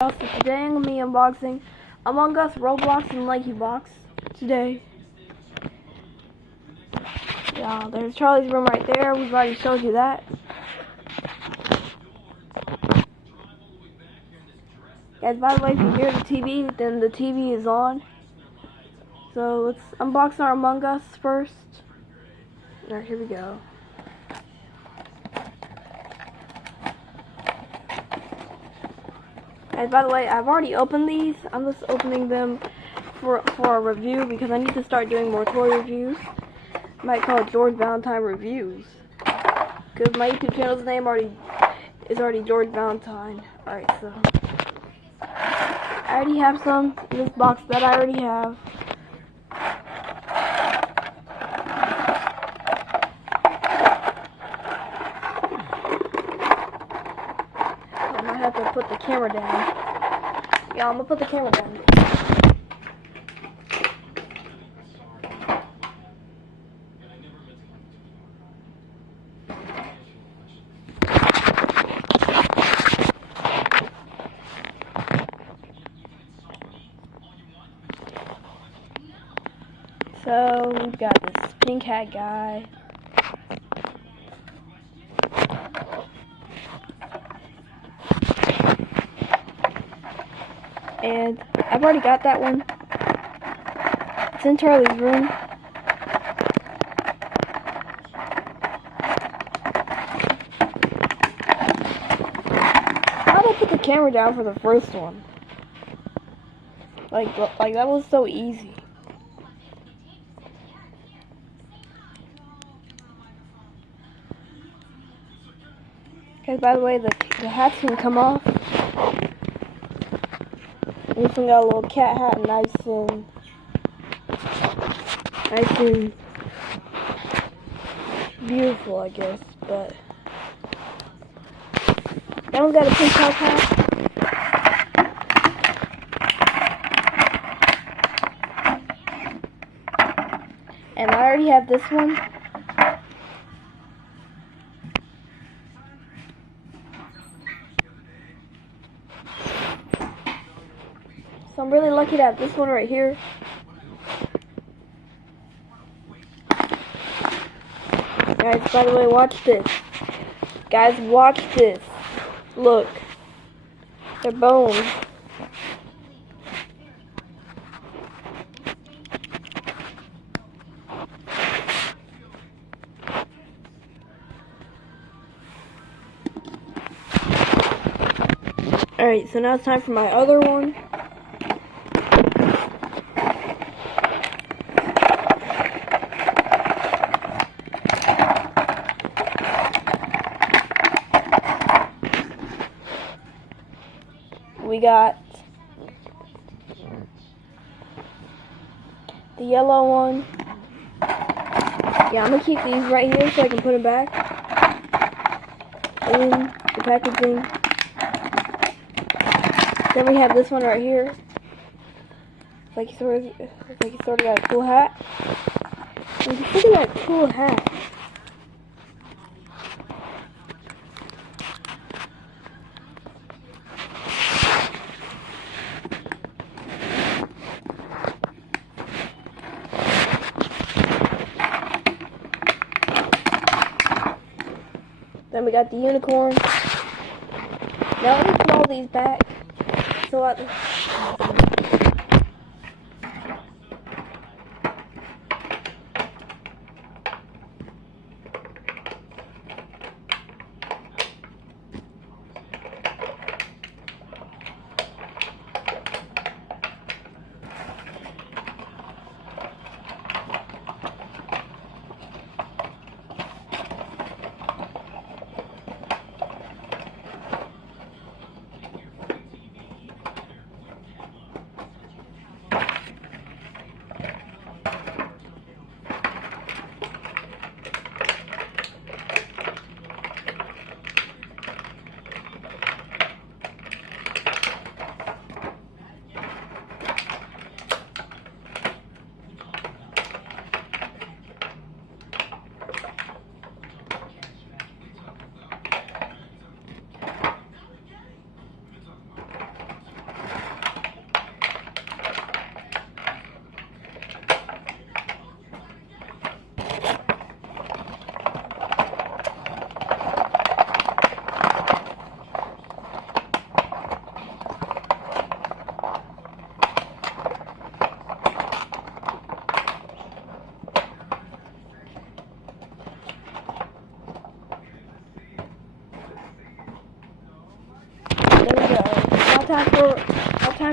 So today I'm going to be unboxing Among Us, Roblox, and LankyBox today. Yeah, there's Charlie's room right there. We've already showed you that. Guys, by the way, if you hear the TV, then the TV is on. So let's unbox our Among Us first. Alright, here we go. Guys, by the way, I've already opened these. I'm just opening them for a review because I need to start doing more toy reviews. I might call it George Valentine Reviews, because my YouTube channel's name is already George Valentine. Alright, so I already have some in this box that I already have. I might have to put the camera down. Yeah, I'm gonna put the camera down. So we've got this pink hat guy. And I've already got that one. It's in Charlie's room. How did I put the camera down for the first one? Like that was so easy. Guys, by the way, the hats can come off. This one got a little cat hat, nice and beautiful, I guess. But that one's got a pink top hat. And I already have this one. So I'm really lucky to have this one right here. Guys, by the way, watch this. Guys, watch this. Look. They're bones. Alright, so now it's time for my other one. We got the yellow one. Yeah, I'm gonna keep these right here so I can put them back in the packaging. Then we have this one right here. It's like he sort of got a cool hat. And look at that cool hat. Then we got the unicorn. Now let me put all these back. So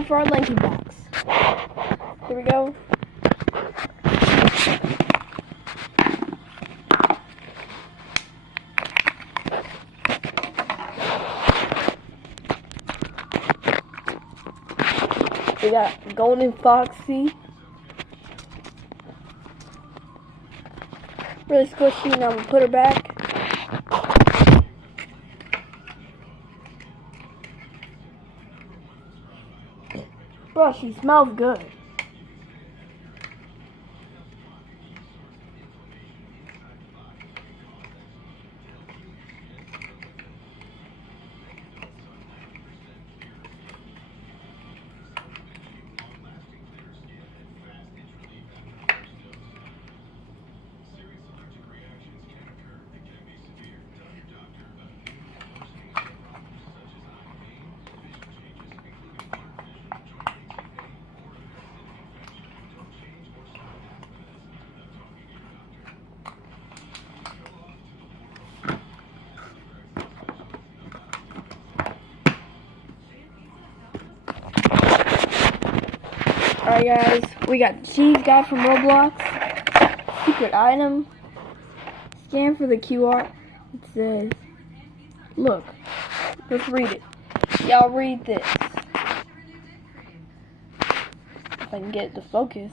for our Lanky box. Here we go. We got Golden Foxy. Really squishy, and I'm gonna put her back. Bro, she smells good. Alright guys, we got the cheese guy from Roblox. Secret item. Scan for the QR. It says, look, let's read it. Y'all read this. If I can get it to focus.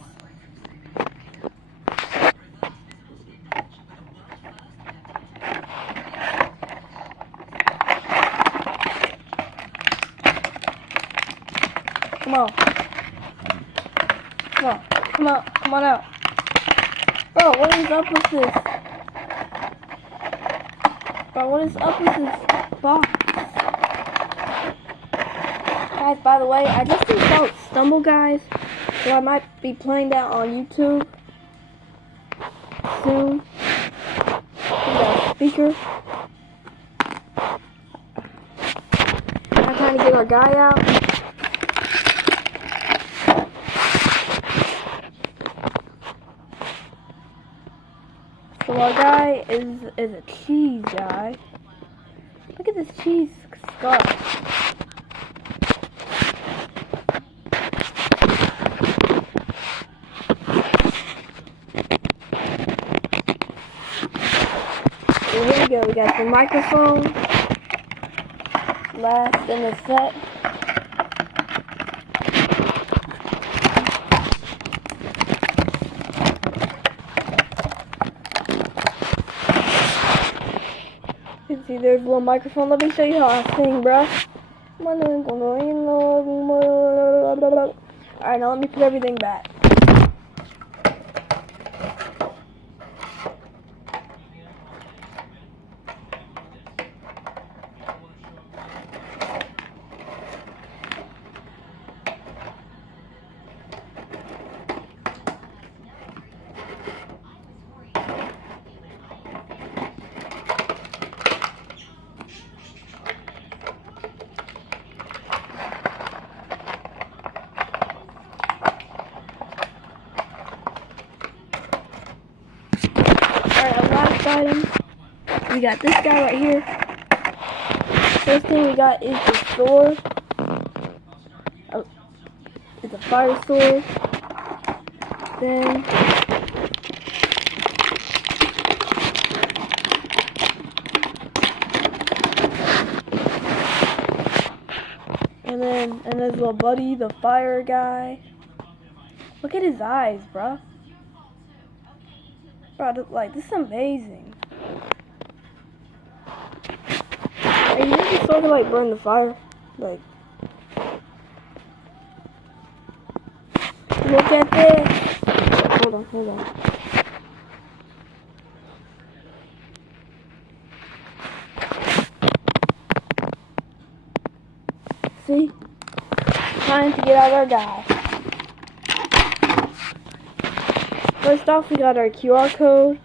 Come on. Come on out. Bro, what is up with this? Bro, what is up with this box? Guys, by the way, I just installed Stumble Guys, so I might be playing that on YouTube soon. We got a speaker. I'm trying to get our guy out. So our guy is a cheese guy. Look at this cheese scarf. So here we go. We got the microphone. Last in the set. See, there's a little microphone. Let me show you how I sing, bruh. Alright, now let me put everything back. Alright, our last item. We got this guy right here. First thing we got is the sword. It's a fire sword. Then and his little buddy, the fire guy. Look at his eyes, bruh. Bro, like, this is amazing. Hey, you just sort of like burn the fire. Like, look at this. Hold on. See? Trying to get out our guy. First off, we got our QR code.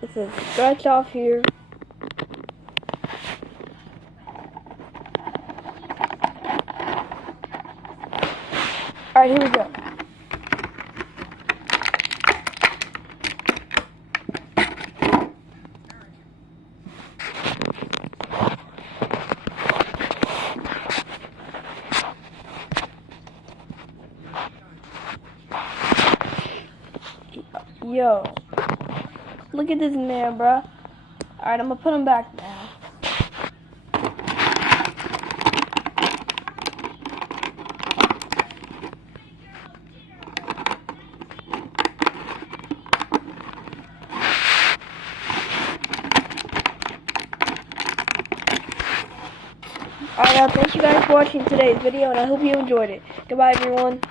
It says scratch off here. Alright, here we go. Yo. Look at this man, bruh. Alright, I'm gonna put him back now. Alright, thank you guys for watching today's video, and I hope you enjoyed it. Goodbye, everyone.